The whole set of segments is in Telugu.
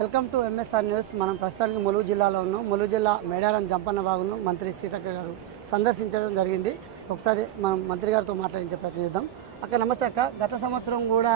Welcome to MSR news. మనం ప్రస్తుతానికి ములుగు జిల్లాలో ఉన్నాం. ములుగు జిల్లా మేడారం జంపన్న బాగును మంత్రి సీతక్క గారు సందర్శించడం జరిగింది. ఒకసారి మనం మంత్రి గారితో మాట్లాడించే ప్రయత్నం చేద్దాం. అక్క నమస్తే అక్క. గత సంవత్సరం కూడా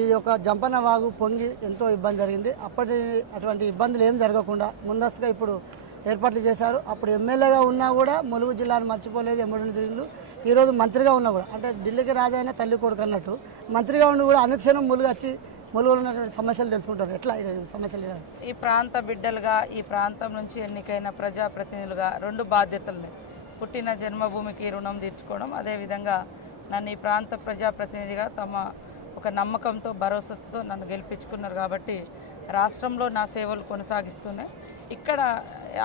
ఈ యొక్క జంపన్న వాగు పొంగి ఎంతో ఇబ్బంది జరిగింది. అప్పటి అటువంటి ఇబ్బందులు ఏం జరగకుండా ముందస్తుగా ఇప్పుడు ఏర్పాట్లు చేశారు. అప్పుడు ఎమ్మెల్యేగా ఉన్నా కూడా ములుగు జిల్లాను మర్చిపోలేదు ఎమ్మడి తిరిగిండు. ఈరోజు మంత్రిగా ఉన్నా కూడా అంటే ఢిల్లీకి రాజైన తల్లి కొడుకు అన్నట్టు మంత్రిగా ఉండి కూడా అనుక్షణం ములుగు వచ్చి ములుగులో ఉన్నటువంటి సమస్యలు తెలుసుకుంటారు. ఎట్లా సమస్యలు ఈ ప్రాంత బిడ్డలుగా ఈ ప్రాంతం నుంచి ఎన్నికైన ప్రజాప్రతినిధులుగా రెండు బాధ్యతలు పుట్టిన జన్మభూమికి రుణం తీర్చుకోవడం అదేవిధంగా నన్ను ఈ ప్రాంత ప్రజాప్రతినిధిగా తమ ఒక నమ్మకంతో భరోసాతో నన్ను గెలిపించుకున్నారు కాబట్టి రాష్ట్రంలో నా సేవలు కొనసాగిస్తూనే ఇక్కడ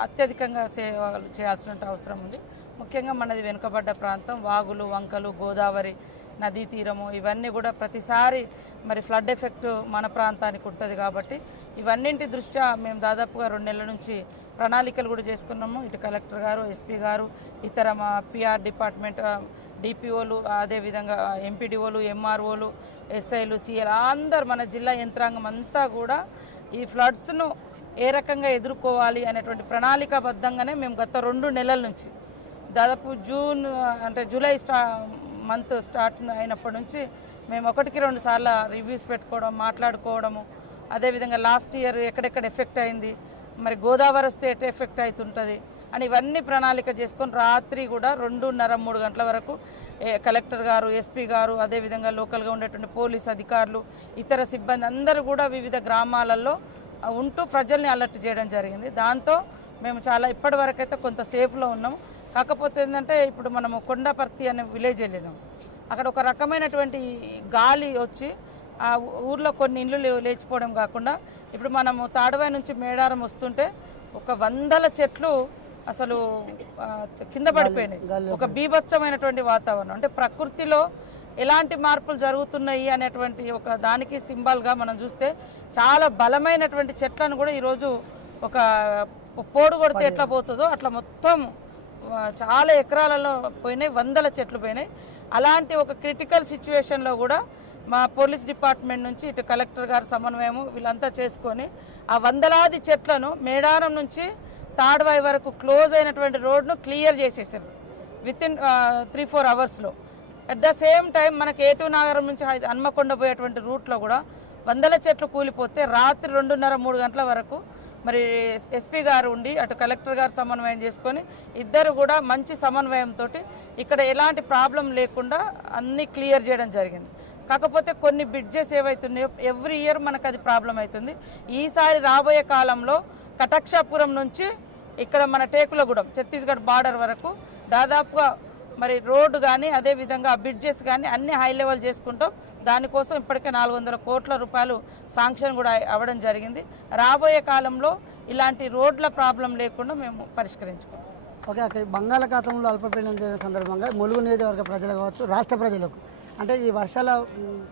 అత్యధికంగా సేవలు చేయాల్సిన అవసరం ఉంది. ముఖ్యంగా మనది వెనుకబడ్డ ప్రాంతం వాగులు వంకలు గోదావరి నదీ తీరము ఇవన్నీ కూడా ప్రతిసారి మరి ఫ్లడ్ ఎఫెక్ట్ మన ప్రాంతానికి ఉంటుంది కాబట్టి ఇవన్నింటి దృష్ట్యా మేము దాదాపుగా రెండు నెలల నుంచి ప్రణాళికలు కూడా చేసుకున్నాము. ఇటు కలెక్టర్ గారు ఎస్పీ గారు ఇతర మా పిఆర్ డిపార్ట్మెంట్ డిపిఓలు అదేవిధంగా ఎంపీడీఓలు ఎంఆర్ఓలు ఎస్ఐలు సిఎల్ అందరు మన జిల్లా యంత్రాంగం అంతా కూడా ఈ ఫ్లడ్స్ను ఏ రకంగా ఎదుర్కోవాలి అనేటువంటి ప్రణాళికాబద్ధంగానే మేము గత రెండు నెలల నుంచి దాదాపు జూన్ అంటే జూలై స్టా మంత్ స్టార్ట్ అయినప్పటి నుంచి మేము ఒకటికి రెండు సార్లు రివ్యూస్ పెట్టుకోవడం మాట్లాడుకోవడము. అదేవిధంగా లాస్ట్ ఇయర్ ఎక్కడెక్కడ ఎఫెక్ట్ అయింది మరి గోదావరి వస్తే ఎటు ఎఫెక్ట్ అవుతుంటుంది అని ఇవన్నీ ప్రణాళిక చేసుకొని రాత్రి కూడా రెండున్నర మూడు గంటల వరకు ఏ, కలెక్టర్ గారు ఎస్పీ గారు అదేవిధంగా లోకల్గా ఉండేటువంటి పోలీస్ అధికారులు ఇతర సిబ్బంది అందరూ కూడా వివిధ గ్రామాలలో ఉంటూ ప్రజల్ని అలర్ట్ చేయడం జరిగింది. దాంతో మేము చాలా ఇప్పటి వరకు కొంత సేఫ్లో ఉన్నాము. కాకపోతే ఏంటంటే ఇప్పుడు మనము కొండపర్తి అనే విలేజ్ వెళ్ళినాం. అక్కడ ఒక రకమైనటువంటి గాలి వచ్చి ఆ ఊర్లో కొన్ని ఇండ్లు లేచిపోవడం కాకుండా ఇప్పుడు మనము తాడువాయి నుంచి మేడారం వస్తుంటే ఒక వందల చెట్లు అసలు కింద పడిపోయినాయి. ఒక బీభత్సమైనటువంటి వాతావరణం. అంటే ప్రకృతిలో ఎలాంటి మార్పులు జరుగుతున్నాయి అనేటువంటి ఒక దానికి సింబల్గా మనం చూస్తే చాలా బలమైనటువంటి చెట్లను కూడా ఈరోజు ఒక పోడు కొడితే ఎట్లా పోతుందో అట్లా మొత్తం చాలా ఎకరాలలో పోయినాయి వందల చెట్లు పోయినాయి. అలాంటి ఒక క్రిటికల్ సిచ్యువేషన్లో కూడా మా పోలీస్ డిపార్ట్మెంట్ నుంచి ఇటు కలెక్టర్ గారి సమన్వయము వీళ్ళంతా చేసుకొని ఆ వందలాది చెట్లను మేడారం నుంచి తాడ్వాయి వరకు క్లోజ్ అయినటువంటి రోడ్ను క్లియర్ చేసేసారు. విత్ ఇన్ త్రీ ఫోర్ అవర్స్లో అట్ ద సేమ్ టైం మనకి ఏటూ నగరం నుంచి హన్మకొండ పోయేటువంటి రూట్లో కూడా వందల చెట్లు కూలిపోతే రాత్రి రెండున్నర మూడు గంటల వరకు మరి ఎస్పీ గారు ఉండి అటు కలెక్టర్ గారు సమన్వయం చేసుకొని ఇద్దరు కూడా మంచి సమన్వయంతో ఇక్కడ ఎలాంటి ప్రాబ్లం లేకుండా అన్నీ క్లియర్ చేయడం జరిగింది. కాకపోతే కొన్ని బ్రిడ్జెస్ ఏవైతున్నాయో ఎవ్రీ ఇయర్ మనకు అది ప్రాబ్లం అవుతుంది. ఈసారి రాబోయే కాలంలో కటక్షాపురం నుంచి ఇక్కడ మన టేకులగూడెం ఛత్తీస్గఢ్ బార్డర్ వరకు దాదాపుగా మరి రోడ్డు కానీ అదేవిధంగా బ్రిడ్జెస్ కానీ అన్ని హై లెవెల్ చేసుకుంటాం. దానికోసం ఇప్పటికే నాలుగు వందల కోట్ల రూపాయలు శాంక్షన్ కూడా అవ్వడం జరిగింది. రాబోయే కాలంలో ఇలాంటి రోడ్ల ప్రాబ్లం లేకుండా మేము పరిష్కరించుకుంటాం. ఓకే అక్కడ బంగాళాఖాతంలో అల్పపీడనం జరిగిన సందర్భంగా ములుగు నియోజకవర్గ ప్రజలు కావచ్చు రాష్ట్ర ప్రజలకు. అంటే ఈ వర్షాల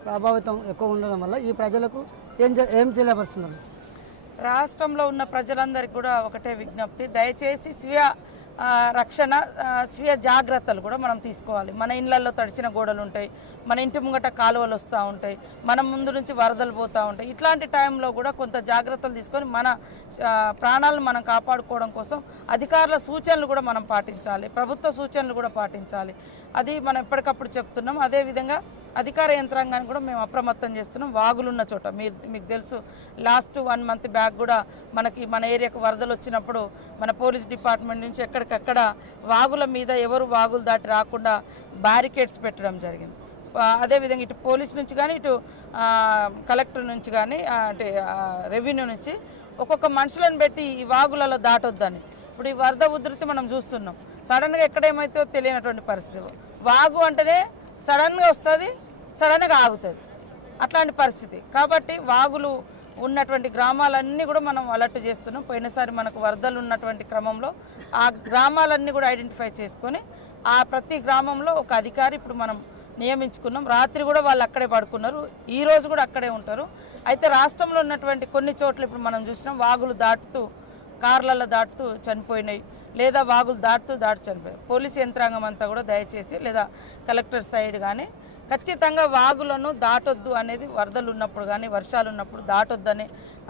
ప్రభావితం ఎక్కువ ఉండడం వల్ల ఈ ప్రజలకు ఏం ఏం తెలియపరుస్తున్నారు రాష్ట్రంలో ఉన్న ప్రజలందరికీ కూడా ఒకటే విజ్ఞప్తి. దయచేసి స్వీయ రక్షణ స్వీయ జాగ్రత్తలు కూడా మనం తీసుకోవాలి. మన ఇళ్ళలో తడిచిన గోడలు ఉంటాయి మన ఇంటి ముంగట కాలువలు వస్తూ ఉంటాయి మన ముందు నుంచి వరదలు పోతూ ఉంటాయి. ఇట్లాంటి టైంలో కూడా కొంత జాగ్రత్తలు తీసుకొని మన ప్రాణాలను మనం కాపాడుకోవడం కోసం అధికారుల సూచనలు కూడా మనం పాటించాలి ప్రభుత్వ సూచనలు కూడా పాటించాలి. అది మనం ఎప్పటికప్పుడు చెప్తున్నాం. అదేవిధంగా అధికార యంత్రాంగాన్ని కూడా మేము అప్రమత్తం చేస్తున్నాం. వాగులున్న చోట. మీరు మీకు తెలుసు లాస్ట్ వన్ మంత్ బ్యాక్ కూడా మనకి మన ఏరియాకు వరదలు వచ్చినప్పుడు మన పోలీస్ డిపార్ట్మెంట్ నుంచి ఎక్కడికక్కడ వాగుల మీద ఎవరు వాగులు దాటి రాకుండా బ్యారికేడ్స్ పెట్టడం జరిగింది. అదేవిధంగా ఇటు పోలీస్ నుంచి కానీ ఇటు కలెక్టర్ నుంచి కానీ అంటే రెవెన్యూ నుంచి ఒక్కొక్క మనుషులను పెట్టి ఈ వాగులలో దాటొద్దని. ఇప్పుడు ఈ వరద ఉధృతి మనం చూస్తున్నాం. సడన్గా ఎక్కడేమైతే తెలియనటువంటి పరిస్థితి. వాగు అంటేనే సడన్గా వస్తుంది సడన్గా ఆగుతుంది. అట్లాంటి పరిస్థితి. కాబట్టి వాగులు ఉన్నటువంటి గ్రామాలన్నీ కూడా మనం అలర్ట్ చేస్తున్నాం. పోయినసారి మనకు వరదలు ఉన్నటువంటి క్రమంలో ఆ గ్రామాలన్నీ కూడా ఐడెంటిఫై చేసుకొని ఆ ప్రతి గ్రామంలో ఒక అధికారి ఇప్పుడు మనం నియమించుకున్నాం. రాత్రి కూడా వాళ్ళు అక్కడే పడుకున్నారు. ఈ రోజు కూడా అక్కడే ఉంటారు. అయితే రాష్ట్రంలో ఉన్నటువంటి కొన్ని చోట్ల ఇప్పుడు మనం చూసినాం వాగులు దాటుతూ కార్లలో దాటుతూ చనిపోయినాయి లేదా వాగులు దాటుతూ దాటి చనిపోయాయి. పోలీస్ యంత్రాంగం అంతా కూడా దయచేసి లేదా కలెక్టర్ సైడ్ కానీ ఖచ్చితంగా వాగులను దాటొద్దు అనేది వరదలు ఉన్నప్పుడు కానీ వర్షాలు ఉన్నప్పుడు దాటొద్దు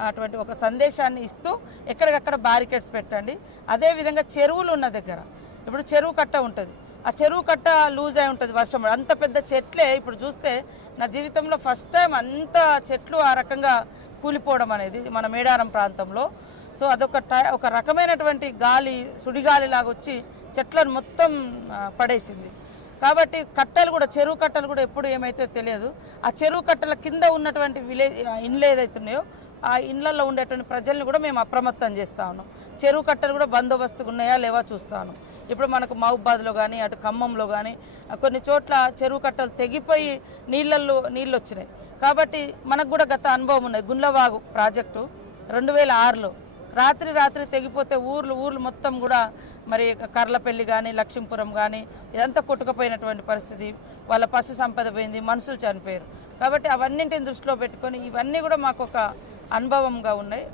అటువంటి ఒక సందేశాన్ని ఇస్తూ ఎక్కడికక్కడ బ్యారికేడ్స్ పెట్టండి. అదేవిధంగా చెరువులు ఉన్న దగ్గర ఇప్పుడు చెరువు కట్ట ఉంటుంది. ఆ చెరువు కట్ట లూజ్ అయి ఉంటుంది వర్షం అంత పెద్ద చెట్లే ఇప్పుడు చూస్తే నా జీవితంలో ఫస్ట్ టైం అంత చెట్లు ఆ రకంగా కూలిపోవడం అనేది మన మేడారం ప్రాంతంలో సో అదొక టై ఒక రకమైనటువంటి గాలి సుడిగాలి లాగా వచ్చి చెట్లను మొత్తం పడేసింది. కాబట్టి కట్టలు కూడా చెరువు కట్టలు కూడా ఎప్పుడు ఏమైతే తెలియదు. ఆ చెరువు కట్టల కింద ఉన్నటువంటి విలేజ్ ఇండ్లు ఏదైతున్నాయో ఆ ఇండ్లలో ఉండేటువంటి ప్రజల్ని కూడా మేము అప్రమత్తం చేస్తా ఉన్నాం. చెరువు కట్టలు కూడా బందోబస్తుగా ఉన్నాయా లేవా చూస్తాను ఇప్పుడు మనకు మహబాద్లో కానీ అటు ఖమ్మంలో కానీ కొన్ని చోట్ల చెరువు కట్టలు తెగిపోయి నీళ్ళల్లో నీళ్ళు వచ్చినాయి కాబట్టి మనకు కూడా గత అనుభవం ఉన్నది. గుండ్లవాగు ప్రాజెక్టు రెండు వేల ఆరులో రాత్రి రాత్రి తెగిపోతే ఊర్లు ఊర్లు మొత్తం కూడా మరి కర్లపల్లి కానీ లక్ష్మీపురం కానీ ఇదంతా కొట్టుకుపోయినటువంటి పరిస్థితి. వాళ్ళ పశు సంపద పోయింది మనుషులు చనిపోయారు. కాబట్టి అవన్నింటిని దృష్టిలో పెట్టుకొని ఇవన్నీ కూడా మాకు ఒక అనుభవంగా ఉన్నాయి.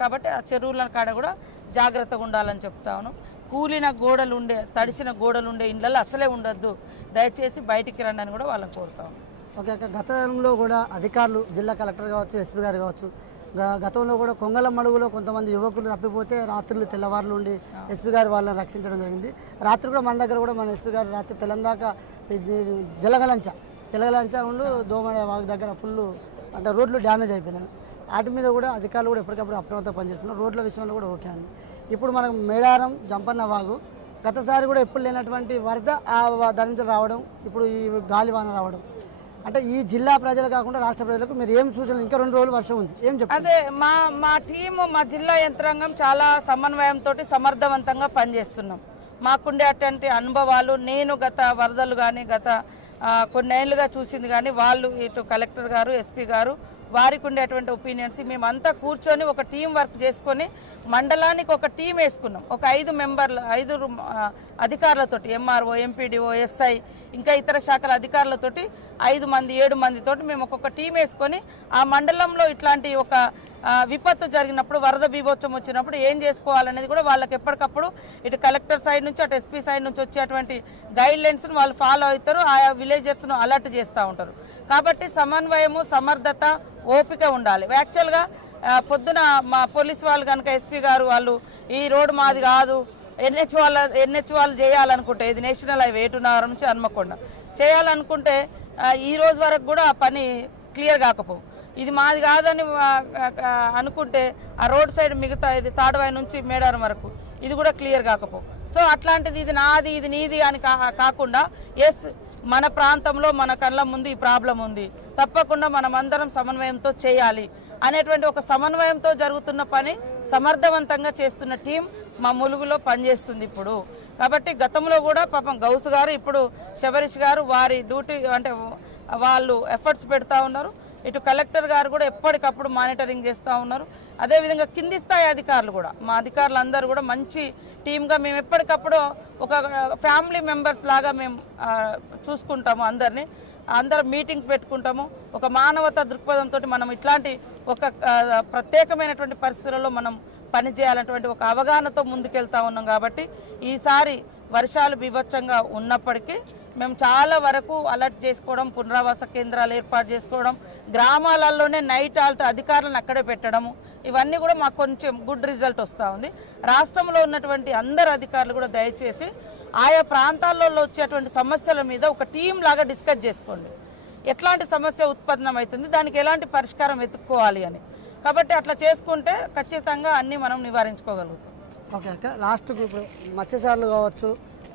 కాబట్టి ఆ చెరువుల కాడ కూడా జాగ్రత్తగా ఉండాలని చెప్తాను కూలిన గోడలు ఉండే తడిసిన గోడలు ఉండే ఇళ్ళల్లో అసలే ఉండొద్దు. దయచేసి బయటికి రండి అని కూడా వాళ్ళని కోరుతాము ఓకే. గతంలో కూడా అధికారులు జిల్లా కలెక్టర్ కావచ్చు ఎస్పీ గారు కావచ్చు గతంలో కూడా కొంగల మడుగులో కొంతమంది యువకులు తప్పిపోతే రాత్రులు తెల్లవారులు ఉండి ఎస్పీ గారు వాళ్ళని రక్షించడం జరిగింది. రాత్రి కూడా మన దగ్గర కూడా మన ఎస్పీ గారు రాత్రి తెలందాక జలగలంచ జలగలంచ ఉండు దోమడ వాగు దగ్గర ఫుల్ అంటే రోడ్లు డ్యామేజ్ అయిపోయినాయి. వాటి మీద కూడా అధికారులు కూడా ఎప్పటికప్పుడు అప్రమత్తం పనిచేస్తున్నారు. రోడ్ల విషయంలో కూడా ఓకే అండి. ఇప్పుడు మనకు మేడారం జంపన్న వాగు గతసారి కూడా ఎప్పుడు లేనటువంటి వరద ఆ దాని నుంచి రావడం ఇప్పుడు ఈ గాలివాన రావడం అంటే ఈ జిల్లా ప్రజలు కాకుండా రాష్ట్ర ప్రజలకు మీరు ఏం సూచనలు? ఇంకా రెండు రోజులు వర్షం ఉంది. ఏం చెప్పారు అదే మా మా టీము మా జిల్లా యంత్రాంగం చాలా సమన్వయంతో సమర్థవంతంగా పనిచేస్తున్నాం. మాకుండే అటువంటి అనుభవాలు నేను గత వరదలు కానీ గత కొన్ని కొన్నేళ్ళుగా చూసింది కానీ వాళ్ళు ఇటు కలెక్టర్ గారు ఎస్పీ గారు వారికి ఉండేటువంటి ఒపీనియన్స్ మేమంతా కూర్చొని ఒక టీం వర్క్ చేసుకొని మండలానికి ఒక టీం వేసుకున్నాం. ఒక ఐదు మెంబర్లు ఐదు అధికారులతోటి ఎంఆర్ఓ ఎంపీడీఓ ఎస్ఐ ఇంకా ఇతర శాఖల అధికారులతోటి ఐదు మంది ఏడు మందితోటి మేము ఒక్కొక్క టీం వేసుకొని ఆ మండలంలో ఇట్లాంటి ఒక విపత్తు జరిగినప్పుడు వరద బీభోత్సవం వచ్చినప్పుడు ఏం చేసుకోవాలనేది కూడా వాళ్ళకి ఎప్పటికప్పుడు ఇటు కలెక్టర్ సైడ్ నుంచి అటు ఎస్పీ సైడ్ నుంచి వచ్చేటువంటి గైడ్ లైన్స్ను వాళ్ళు ఫాలో అవుతారు. ఆయా విలేజర్స్ను అలర్ట్ చేస్తూ ఉంటారు. కాబట్టి సమన్వయము సమర్థత ఓపిక ఉండాలి. యాక్చువల్గా పొద్దున మా పోలీస్ వాళ్ళు కనుక ఎస్పీ గారు వాళ్ళు ఈ రోడ్డు మాది కాదు ఎన్హెచ్ వాళ్ళ ఎన్హెచ్ వాళ్ళు చేయాలనుకుంటే ఇది నేషనల్ హైవే ఏటున్నర నుంచి హన్మకొండ. చేయాలనుకుంటే ఈ రోజు వరకు కూడా ఆ పని క్లియర్ కాకపోవు. ఇది మాది కాదని అనుకుంటే ఆ రోడ్ సైడ్ మిగతా ఇది తాడవాయి నుంచి మేడారం వరకు ఇది కూడా క్లియర్ కాకపో సో అట్లాంటిది ఇది నాది ఇది నీది అని కా- కాకుండా ఎస్ మన ప్రాంతంలో మన కళ్ళ ముందు ఈ ప్రాబ్లం ఉంది. తప్పకుండా మనం అందరం సమన్వయంతో చేయాలి. అనేటువంటి ఒక సమన్వయంతో జరుగుతున్న పని సమర్థవంతంగా చేస్తున్న టీం మా ములుగులో పనిచేస్తుంది ఇప్పుడు. కాబట్టి గతంలో కూడా పాపం గౌస్ గారు ఇప్పుడు శబరీష్ గారు వారి డ్యూటీ అంటే వాళ్ళు ఎఫర్ట్స్ పెడతా ఉన్నారు. ఇటు కలెక్టర్ గారు కూడా ఎప్పటికప్పుడు మానిటరింగ్ చేస్తూ ఉన్నారు. అదేవిధంగా కింది స్థాయి అధికారులు కూడా మా అధికారులు అందరూ కూడా మంచి టీమ్గా మేము ఎప్పటికప్పుడు ఒక ఫ్యామిలీ మెంబర్స్ లాగా మేము చూసుకుంటాము అందరినీ. అందరం మీటింగ్స్ పెట్టుకుంటాము. ఒక మానవతా దృక్పథంతో మనం ఇట్లాంటి ఒక ప్రత్యేకమైనటువంటి పరిస్థితులలో మనం పనిచేయాలన్నటువంటి ఒక అవగాహనతో ముందుకెళ్తా ఉన్నాం కాబట్టి ఈసారి వర్షాలు బీభత్సంగా ఉన్నప్పటికీ మేము చాలా వరకు అలర్ట్ చేసుకోవడం పునరావాస కేంద్రాలు ఏర్పాటు చేసుకోవడం గ్రామాలలోనే నైట్ ఆల్ట్ అధికారులను అక్కడే పెట్టడము ఇవన్నీ కూడా మాకు కొంచెం గుడ్ రిజల్ట్ వస్తూ ఉంది. రాష్ట్రంలో ఉన్నటువంటి అందరు అధికారులు కూడా దయచేసి ఆయా ప్రాంతాల్లో వచ్చేటువంటి సమస్యల మీద ఒక టీం లాగా డిస్కస్ చేసుకోండి. ఎట్లాంటి సమస్య ఉత్పన్నమవుతుంది దానికి ఎలాంటి పరిష్కారం వెతుక్కోవాలి అని. కాబట్టి అట్లా చేసుకుంటే ఖచ్చితంగా అన్నీ మనం నివారించుకోగలుగుతాం. ఓకే అక్క లాస్ట్కు ఇప్పుడు కావచ్చు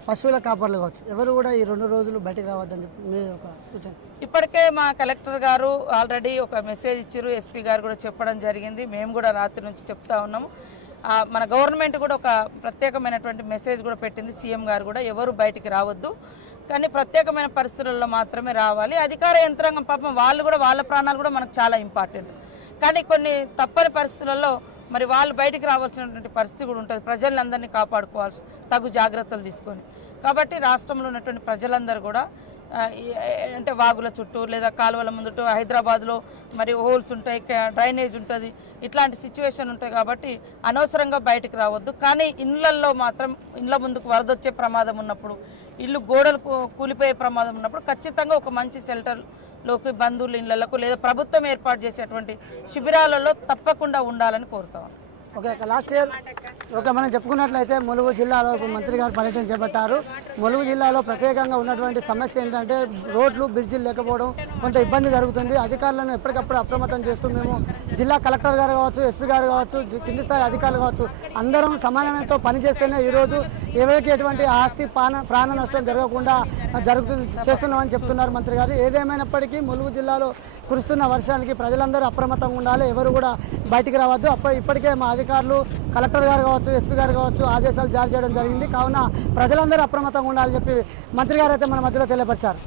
పశువుల కాపర్లు కావచ్చు ఎవరు కూడా ఈ రెండు రోజులు బయటికి రావద్దని చెప్పి మీ ఒక సూచన? ఇప్పటికే మా కలెక్టర్ గారు ఆల్రెడీ ఒక మెసేజ్ ఇచ్చారు ఎస్పీ గారు కూడా చెప్పడం జరిగింది మేము కూడా రాత్రి నుంచి చెప్తా ఉన్నాము. మన గవర్నమెంట్ కూడా ఒక ప్రత్యేకమైనటువంటి మెసేజ్ కూడా పెట్టింది. సీఎం గారు కూడా ఎవరు బయటికి రావద్దు. కానీ ప్రత్యేకమైన పరిస్థితుల్లో మాత్రమే రావాలి. అధికార యంత్రాంగం పాపం వాళ్ళు కూడా వాళ్ళ ప్రాణాలు కూడా మనకు చాలా ఇంపార్టెంట్. కానీ కొన్ని తప్పని పరిస్థితులలో మరి వాళ్ళు బయటికి రావాల్సినటువంటి పరిస్థితి కూడా ఉంటుంది. ప్రజలందరినీ కాపాడుకోవాల్సి తగు జాగ్రత్తలు తీసుకొని. కాబట్టి రాష్ట్రంలో ఉన్నటువంటి ప్రజలందరూ కూడా అంటే వాగుల చుట్టూ లేదా కాలువల ముందు హైదరాబాద్లో మరి హోల్స్ ఉంటాయి డ్రైనేజ్ ఉంటుంది ఇట్లాంటి సిచ్యువేషన్ ఉంటాయి కాబట్టి అనవసరంగా బయటికి రావద్దు. కానీ ఇళ్ళల్లో మాత్రం ఇళ్ళ ముందుకు వరదొచ్చే ప్రమాదం ఉన్నప్పుడు ఇల్లు గోడలు కూలిపోయే ప్రమాదం ఉన్నప్పుడు ఖచ్చితంగా ఒక మంచి షెల్టర్లోకి బంధువుల ఇళ్ళకు లేదా ప్రభుత్వం ఏర్పాటు చేసేటువంటి శిబిరాలలో తప్పకుండా ఉండాలని కోరుతాం. ఓకే అక్క లాస్ట్ ఇయర్ ఓకే మనం చెప్పుకున్నట్లయితే ములుగు జిల్లాలో మంత్రి గారు పర్యటన చేపట్టారు. ములుగు జిల్లాలో ప్రత్యేకంగా ఉన్నటువంటి సమస్య ఏంటంటే రోడ్లు బ్రిడ్జిలు లేకపోవడం కొంత ఇబ్బంది జరుగుతుంది. అధికారులను ఎప్పటికప్పుడు అప్రమత్తం చేస్తూ మేము జిల్లా కలెక్టర్ గారు కావచ్చు ఎస్పీ గారు కావచ్చు కింది స్థాయి అధికారులు కావచ్చు అందరం సమన్వయంతో పనిచేస్తేనే ఈరోజు ఎవరికి ఎటువంటి ఆస్తి ప్రాణ ప్రాణ నష్టం జరగకుండా జరుగు చేస్తున్నామని చెప్తున్నారు మంత్రి గారు. ఏదేమైనప్పటికీ ములుగు జిల్లాలో కురుస్తున్న వర్షానికి ప్రజలందరూ అప్రమత్తంగా ఉండాలి. ఎవరు కూడా బయటికి రావద్దు. అప్పుడు ఇప్పటికే మా అధికారులు కలెక్టర్ గారు కావచ్చు ఎస్పీ గారు కావచ్చు ఆదేశాలు జారీ చేయడం జరిగింది. కావున ప్రజలందరూ అప్రమత్తంగా ఉండాలని చెప్పి మంత్రి గారు అయితే మన మధ్యలో తెలియపరిచారు.